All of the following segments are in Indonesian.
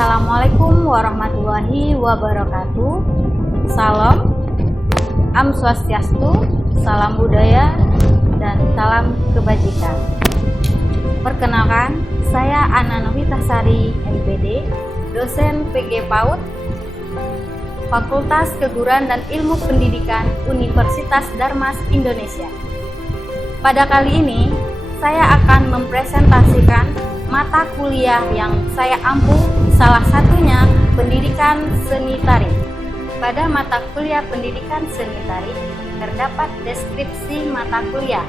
Assalamualaikum warahmatullahi wabarakatuh. Salam, Am Swastiastu, salam budaya, dan salam kebajikan. Perkenalkan, saya Ana Novitasari, MPD, dosen PG PAUD, Fakultas Keguruan dan Ilmu Pendidikan Universitas Darmas Indonesia. Pada kali ini, saya akan mempresentasikan mata kuliah yang saya ampu, salah satunya pendidikan seni tari. Pada mata kuliah pendidikan seni tari terdapat deskripsi mata kuliah,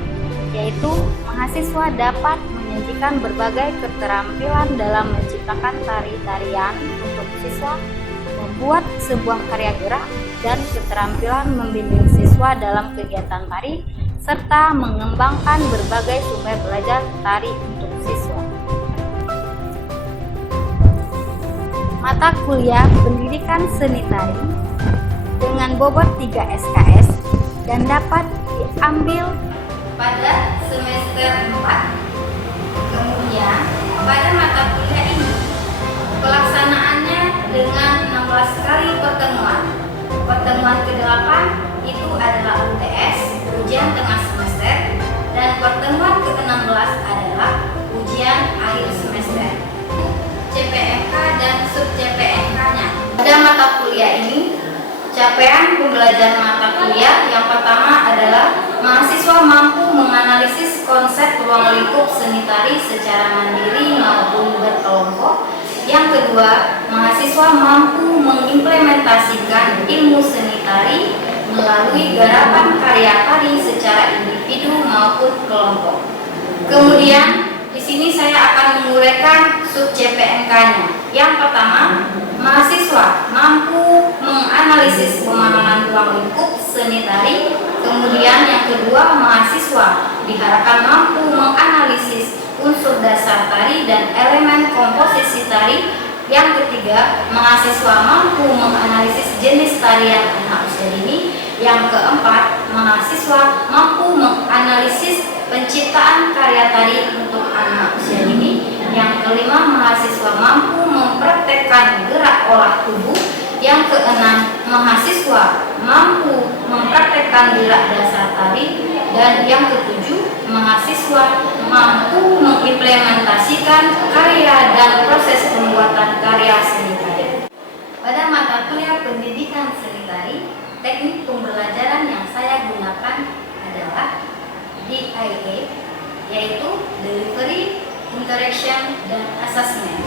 yaitu mahasiswa dapat menyajikan berbagai keterampilan dalam menciptakan tari-tarian untuk siswa, membuat sebuah karya gerak, dan keterampilan membimbing siswa dalam kegiatan tari, serta mengembangkan berbagai sumber belajar tari untuk siswa. Mata kuliah pendidikan seni tari dengan bobot 3 SKS dan dapat diambil pada semester 4. Kemudian pada mata kuliah ini pelaksanaannya dengan 16 kali pertemuan. Pertemuan ke-8 itu adalah UTS, ujian tengah semester, dan pertemuan ke-16 adalah ujian akhir semester. CPNK dan sub-CPNK-nya. Pada mata kuliah ini, capaian pembelajaran mata kuliah yang pertama adalah mahasiswa mampu menganalisis konsep ruang lingkup seni tari secara mandiri maupun berkelompok. Yang kedua, mahasiswa mampu mengimplementasikan ilmu seni tari melalui garapan karya tari secara individu maupun kelompok. Kemudian di sini saya akan menguraikan sub CPNK-nya. Yang pertama, mahasiswa mampu menganalisis pemahaman ruang lingkup seni tari. Kemudian yang kedua, mahasiswa diharapkan mampu menganalisis unsur dasar tari dan elemen komposisi tari. Yang ketiga, mahasiswa mampu menganalisis jenis tarian anak usia dini. Yang keempat, mahasiswa mampu menganalisis penciptaan karya tari untuk anak usia dini. Yang kelima, mahasiswa mampu mempraktekkan gerak olah tubuh. Yang keenam, mahasiswa mampu mempraktekkan gerak dasar tari. Dan yang ketujuh, mahasiswa mampu mengimplementasikan karya dan proses pembuatan karya seni tari. Pada mata kuliah pendidikan seni tari, teknik pembelajaran yang saya gunakan adalah DIA, yaitu Delivery, Interaction, dan Assessment.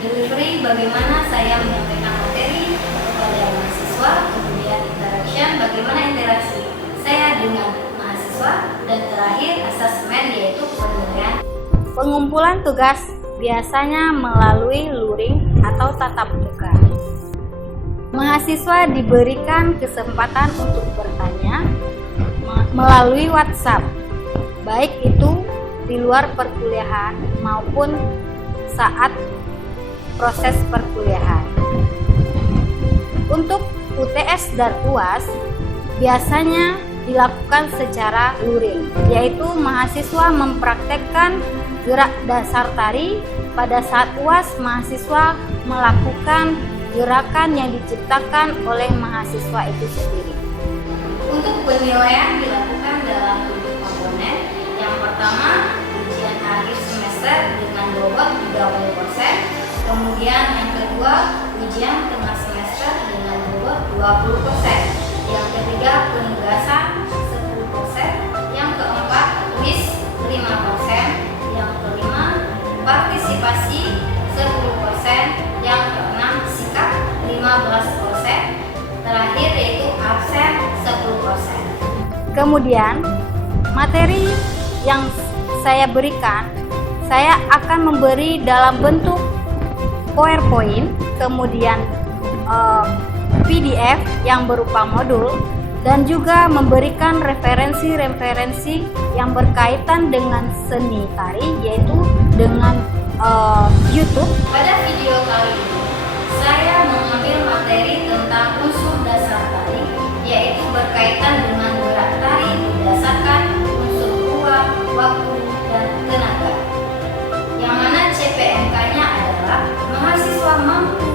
Delivery, bagaimana saya menyampaikan materi kepada mahasiswa, kemudian interaction, bagaimana interaksi saya dengan mahasiswa, dan terakhir assessment, yaitu penilaian. Pengumpulan tugas biasanya melalui luring atau tatap muka. Mahasiswa diberikan kesempatan untuk bertanya melalui WhatsApp, baik itu di luar perkuliahan maupun saat proses perkuliahan. Untuk UTS dan UAS biasanya dilakukan secara luring, yaitu mahasiswa mempraktekkan gerak dasar tari. Pada saat UAS, mahasiswa melakukan gerakan yang diciptakan oleh mahasiswa itu sendiri. Untuk penilaian dilakukan dalam 7 komponen. Yang pertama, ujian akhir semester dengan bobot 30%. Kemudian yang kedua, ujian tengah semester dengan bobot 20%. Yang ketiga, penugasan 10%. Yang keempat, kuis 5%. Yang kelima, partisipasi 10%. Yang keenam, sikap 15%. Terakhir yaitu absen 10%. Kemudian materi yang saya berikan, saya akan memberi dalam bentuk PowerPoint, kemudian PDF yang berupa modul, dan juga memberikan referensi-referensi yang berkaitan dengan seni tari, yaitu dengan YouTube. Pada video kali ini, saya mengambil materi tentang unsur dasar tari, yaitu berkaitan dengan gerak tari berdasarkan unsur ruang, waktu, dan tenaga. Yang mana CPNK-nya adalah mahasiswa mampu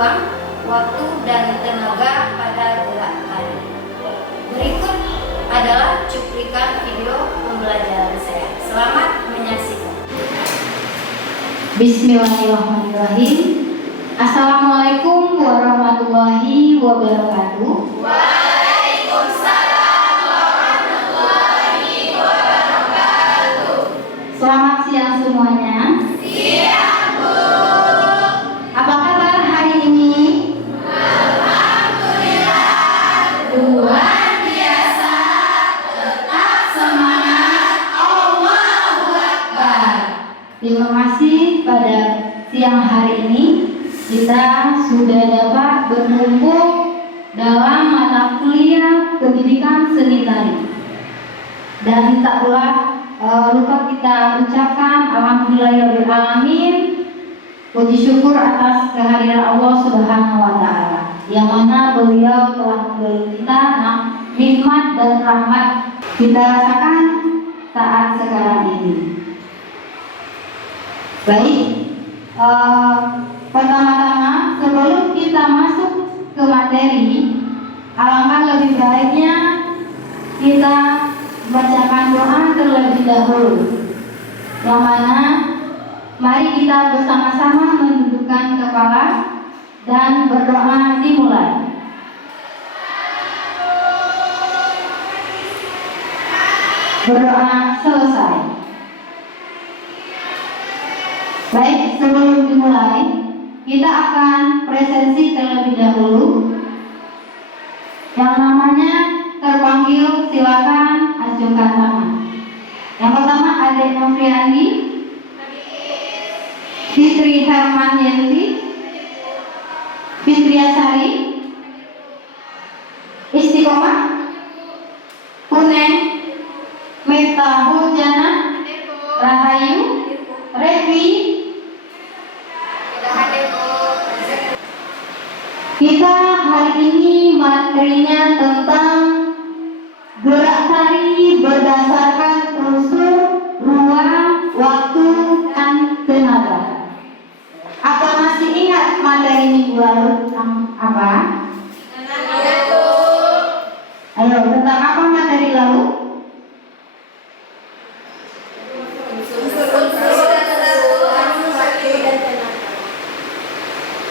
ruang, waktu, dan tenaga pada gerak tari. Berikut adalah cuplikan video pembelajaran saya. Selamat menyaksikan. Bismillahirrahmanirrahim. Assalamualaikum warahmatullahi wabarakatuh. Waalaikumsalam warahmatullahi wabarakatuh. Selamat siang semuanya. Siang, Bu. Apa kabar hari ini? Alhamdulillah. Luar biasa. Tetap semangat. Allahu Akbar. Terima kasih pada siang hari ini kita sudah dapat berkumpul dalam mata kuliah pendidikan seni tari. Dan tak pula lupa kita ucapkan alhamdulillahirabbil alamin, puji syukur atas kehadiran Allah Subhanahu wa taala yang mana beliau telah memberi kita nikmat dan rahmat kita rasakan saat sekarang ini. Baik, pertama-tama sebelum kita masuk ke materi, alangkah lebih baiknya kita bacakan doa terlebih dahulu, yang mana mari kita bersama-sama mendudukkan kepala dan berdoa dimulai. Berdoa selesai. Baik, sebelum dimulai, kita akan presensi terlebih dahulu. Yang namanya terpanggil, silakan acungkan tangan. Yang pertama Ade Novriandi, Fitri Herman Yenti, Fitriasari, Istiqomah, Kuneng, Meta Huljana, Rahayu, Revi. Kita hari ini materinya tentang gerak tari berdasarkan unsur ruang, waktu, dan tenaga. Apa masih ingat materi minggu lalu tentang apa? Ayo, tentang apa materi lalu?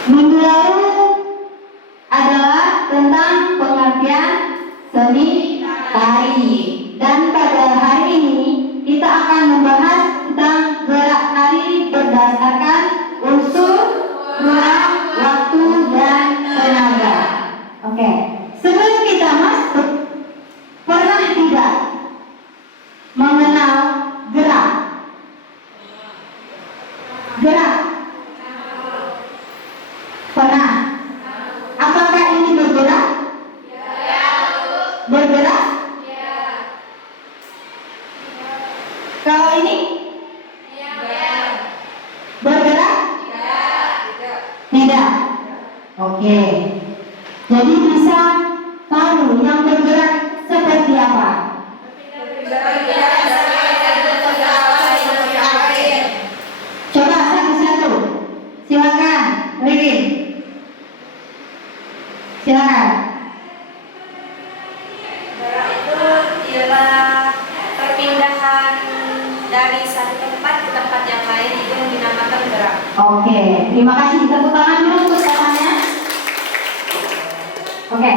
Minggu lalu adalah tentang pengertian seni tari, dan pada hari ini kita akan membahas tentang gerak tari berdasarkan unsur ruang, waktu, dan tenaga. Oke, sebelum kita masuk, pernah tidak mengenal gerak? Gerak? Pernah? Apakah ini bergerak? Bergerak? Kalau ini? Bergerak? Tidak. Oke. Jadi bisa tahu yang bergerak seperti apa? Coba satu-satu. Silakan, Ririn. Silakan. Gerak itu ialah perpindahan dari satu tempat ke tempat yang lain, itu yang dinamakan gerak. Oke, terima kasih. Tepuk tangan dulu untuk tangannya. Oke.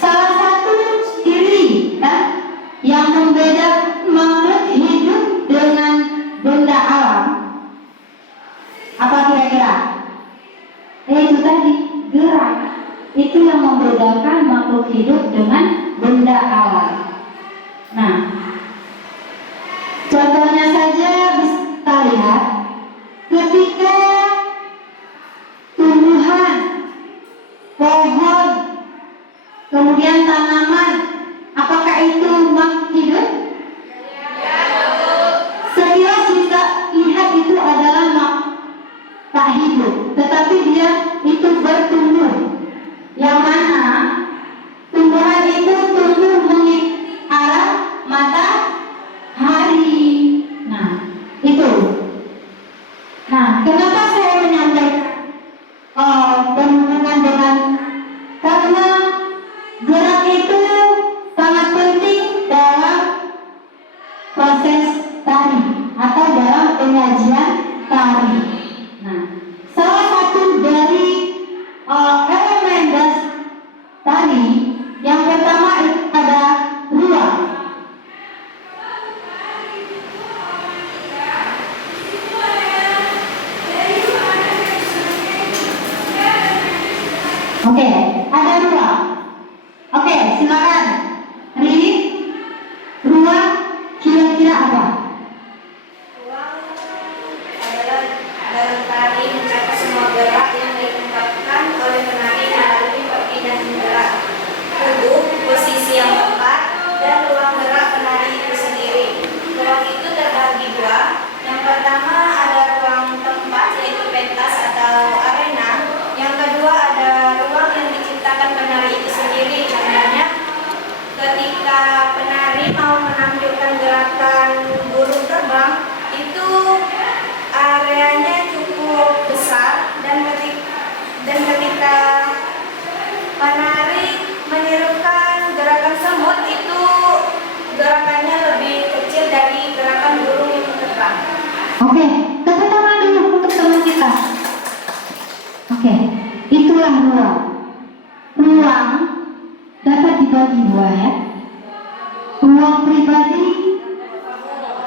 Salah satu ciri yang membedakan makhluk hidup dengan benda alam, apa kira-kira? Itu tadi, gerak. Itu yang membedakan makhluk hidup dengan benda alam. Nah, contohnya saja kita lihat ketika tumbuhan, pohon, kemudian tanaman, apakah itu makhluk hidup? Sekilas kita lihat itu adalah tak hidup, tetapi dia itu bertumbuh, yang mana tumbuhan itu tumbuh mengikuti arah mata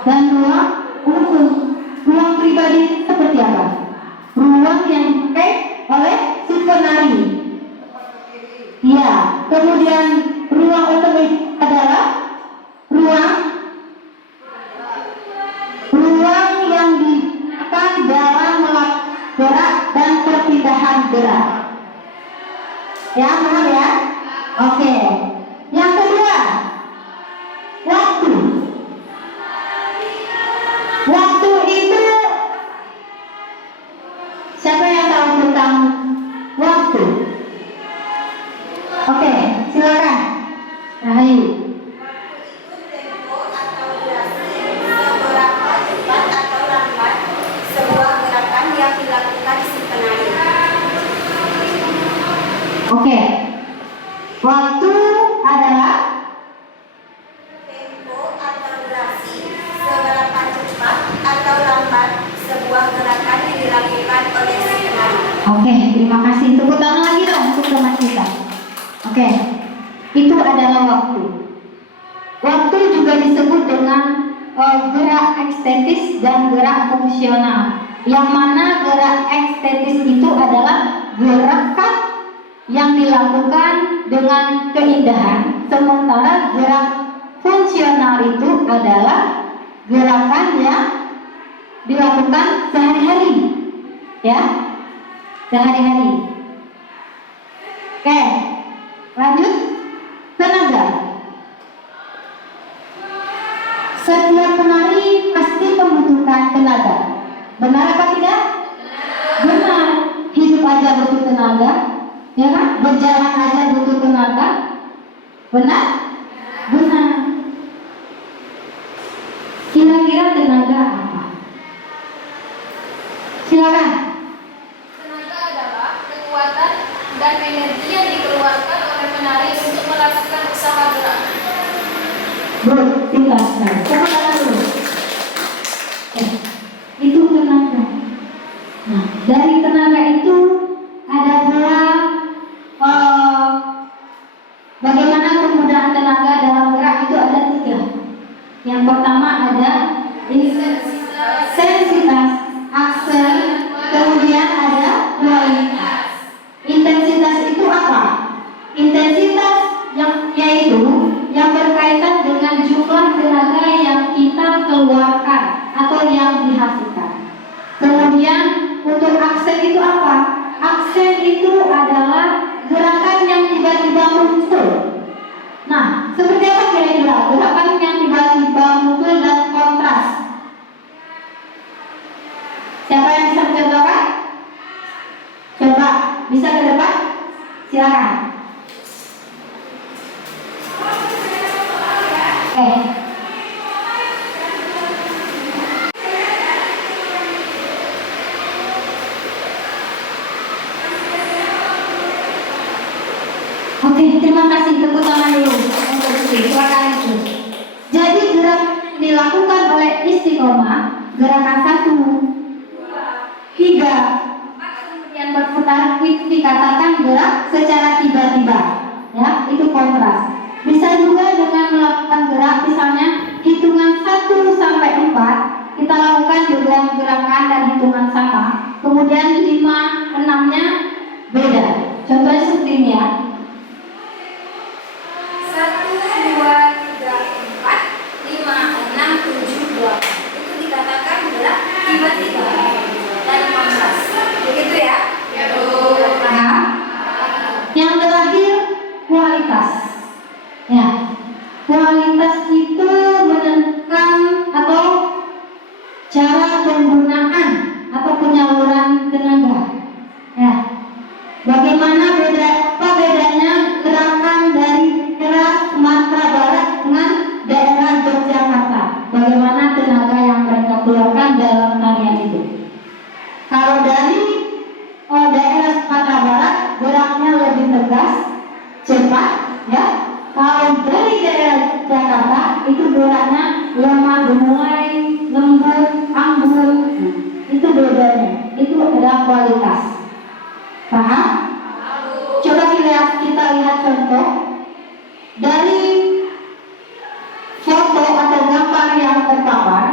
Dan ruang umum, ruang pribadi seperti apa? Ruang yang dipakai oleh si penari. Ya, kemudian ruang umum adalah ruang yang digunakan dalam melakukan gerak dan perpindahan gerak. Ya, paham ya? Oke. Yang kedua, waktu. Waktu itu, siapa yang tahu tentang waktu? Oke, silakan. Rahayu. Tempo atau durasi seberapa cepat atau lambat sebuah gerakan yang dilakukan si penari. Oke. Waktu adalah Tempo atau durasi seberapa cepat atau lambat sebuah gerakan yang dilakukan oleh si penari. Oke, terima kasih. Tepuk tangan lagi dong untuk teman kita. Oke, itu adalah waktu. Waktu juga disebut dengan gerak estetis dan gerak fungsional. Yang mana gerak estetis itu adalah gerakan yang dilakukan dengan keindahan, sementara gerak fungsional itu adalah gerakan yang dilakukan sehari-hari, ya, sehari-hari. Oke, lanjut. Tenaga. Setiap penari pasti membutuhkan tenaga. Benar apa tidak? Benar. Hidup aja butuh tenaga, ya kan? Berjalan aja butuh tenaga. Benar? Benar. Kira-kira tenaga apa? Silakan. Tenaga adalah kekuatan dan energi yang dikeluarkan oleh penari untuk melakukan usaha gerak. Jelaskan. Tepuk tangan dulu. Itu tenaga. Nah, dari tenaga itu ada pula bagaimana penggunaan tenaga dalam gerak itu ada 3. Yang pertama ada intensitas, aksen, kemudian ada kualitas. Intensitas itu apa? Intensitas yaitu yang berkaitan dengan jumlah tenaga yang kita keluarkan atau yang dihasilkan. Kemudian untuk aksen itu apa? Aksen itu adalah gerakan yang tiba-tiba muncul. Nah, seperti apa kira-kira gerakan yang tiba-tiba muncul dan kontras? Siapa yang bisa mencontohkan? Coba, bisa ke depan? Silakan. Oke, terima kasih. Tepuk tangan dulu. Silakan itu. Jadi gerakan yang dilakukan oleh istiqomah, gerakan 1, 3, 4, kemudian berputar, itu dikatakan gerak secara tiba-tiba. Ya, itu kontras. Bisa juga dengan melakukan gerak, misalnya hitungan 1 sampai 4 kita lakukan dengan gerakan dan hitungan sama. Kemudian 5, 6-nya beda. Contohnya seperti ini ya. 1, 2, 3, 4, 5, 6, 7, 8. Itu dikatakan gerak tiba-tiba dan kontras. Begitu ya? Nah, yang terakhir kualitas. Ya, kualitas itu menentukan atau cara penggunaan atau penyaluran tenaga. Ya, bagaimana bedanya gerakan dari daerah Sumatera Barat dengan daerah Yogyakarta? Bagaimana tenaga yang mereka keluarkan dalam tarian itu? Kalau dari daerah Sumatera Barat geraknya lebih tegas, cepat, ya. Kalau dari daerah Jakarta itu geraknya lemah gemulai, lembut, anggun. Itu bedanya. Itu adalah kualitas. Paham? Coba kita lihat contoh dari foto atau gambar yang terpapar.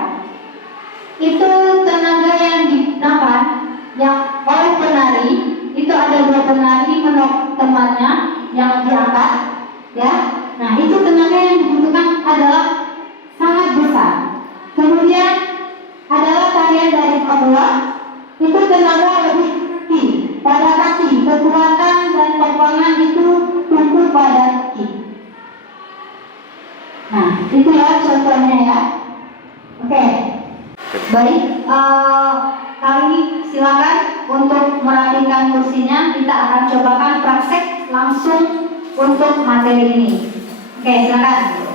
ya contohnya ya. Oke. Baik, kali ini silakan untuk merapikan kursinya. Kita akan cobakan praktek langsung untuk materi ini. Oke, silakan.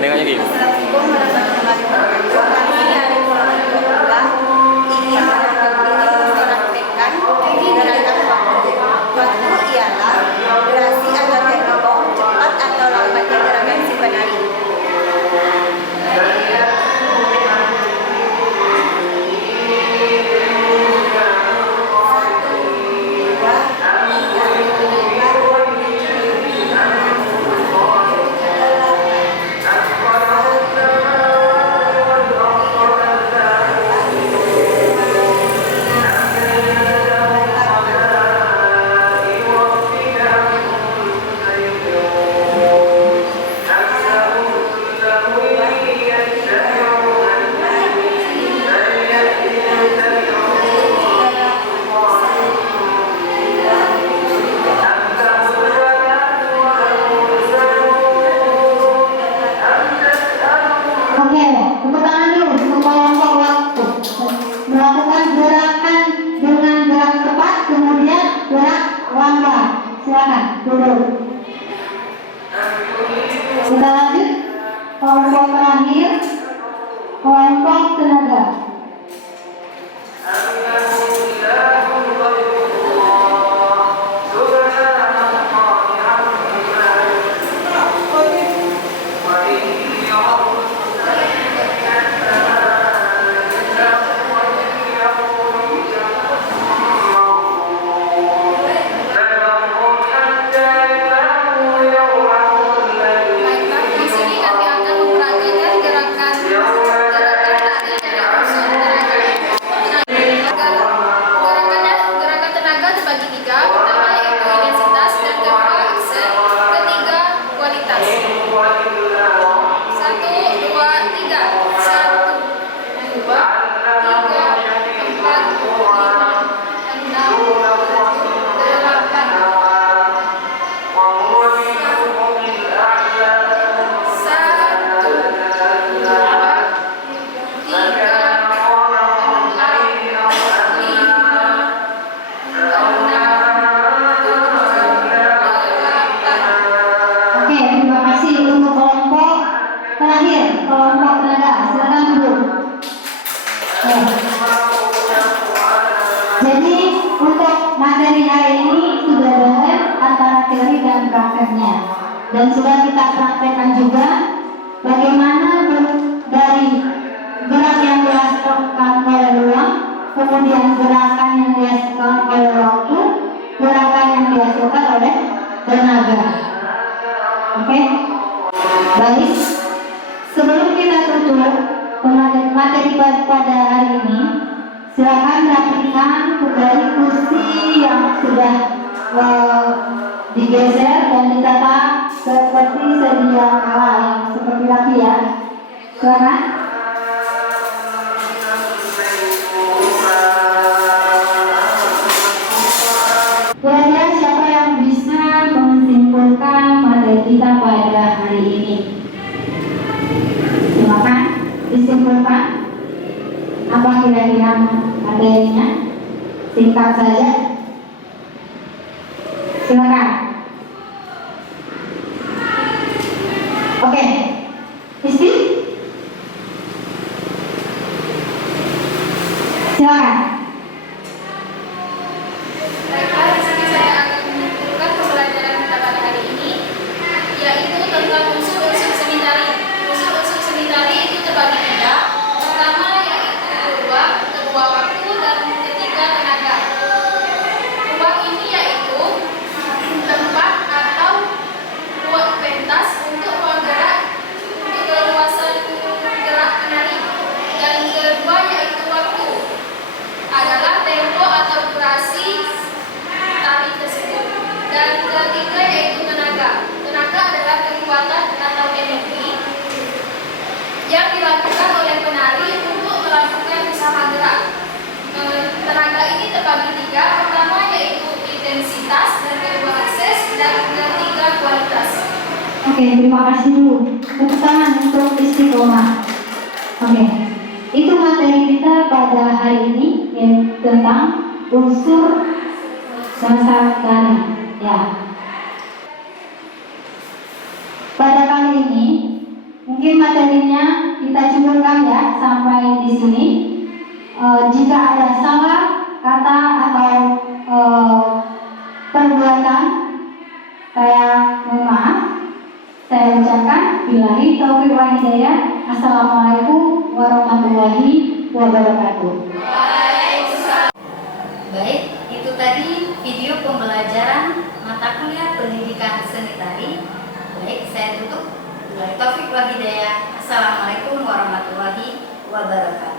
dengannya gini. Assalamualaikum warahmatullahi wabarakatuh. Kali ini hari Alhamdulillah ingin mempraktekkan gerakan waktu. Waktu ialah durasi atau tempo cepat atau lambatnya gerakan si penari. Oke, tepuk tangan dulu untuk kelompok waktu. Melakukan gerakan dengan gerak cepat, kemudian gerak lambat. Silakan duduk. Kita lanjut. Kelompok terakhir, kelompok tenaga. Baiklah, di sini kami akan memperagakan gerakan tari dari unsur tenaga. Gerakan tenaga terbagi tiga. Pertama yaitu intensitas, dan kedua aksen, ketiga kualitas. 1, 2, 3. 1, 2, 3, 4, 5, 6, 7, 8. Oke, terima kasih untuk kelompok terakhir, kelompok tenaga. Silakan duduk. Oke. Jadi untuk materi hari ini sudah beres antara teori dan prakteknya, dan sudah kita praktekkan juga bagaimana dari gerak yang dihasilkan oleh ruang, kemudian gerakan yang dihasilkan oleh waktu, gerakan yang dihasilkan oleh tenaga. Oke, baik. Sebelum kita tutup materi pada hari ini, silakan rapikan kembali kursi yang sudah digeser dan ditata seperti sedia kala, yang seperti tadi ya. Silakan. Kira-kira siapa yang bisa menyimpulkan materi kita pada hari ini? Silakan disimpulkan. Apa kira-kira materinya? Singkat saja. Silakan. Oke, Isti. Silakan. Baiklah, di sini saya akan menyimpulkan pembelajaran kita pada hari ini, yaitu tentang unsur-unsur seni tari. Unsur-unsur seni tari itu terbagi tiga. Pertama yaitu ruang, kedua waktu, dan ketiga tenaga. Ruang ini yaitu tempat atau ruang pentas untuk ruang gerak, untuk keleluasan gerak penari. Dan kedua yaitu waktu, adalah tempo atau durasi tari tersebut. Dan ketiga yaitu tenaga. Tenaga adalah kekuatan atau energi yang dilakukan oleh penari untuk melakukan usaha gerak. Tenaga ini terbagi tiga. Pertama yaitu intensitas, dan kedua akses, dan ketiga kualitas. Oke, terima kasih dulu. Tepuk tangan untuk istiqomah. Oke, itu materi kita pada hari ini yang tentang unsur semesta tari. Ya. Pada kali ini mungkin mungkin materinya kita cukupkan ya sampai di sini. Jika ada salah kata atau perbuatan, saya mohon maaf. Saya ucapkan billahi taufiq wal hidayah. Assalamualaikum warahmatullahi wabarakatuh. Baik, itu tadi video pembelajaran mata kuliah pendidikan seni tari. Baik, saya tutup. Billahi taufiq wal hidayah. Assalamualaikum warahmatullahi wabarakatuh.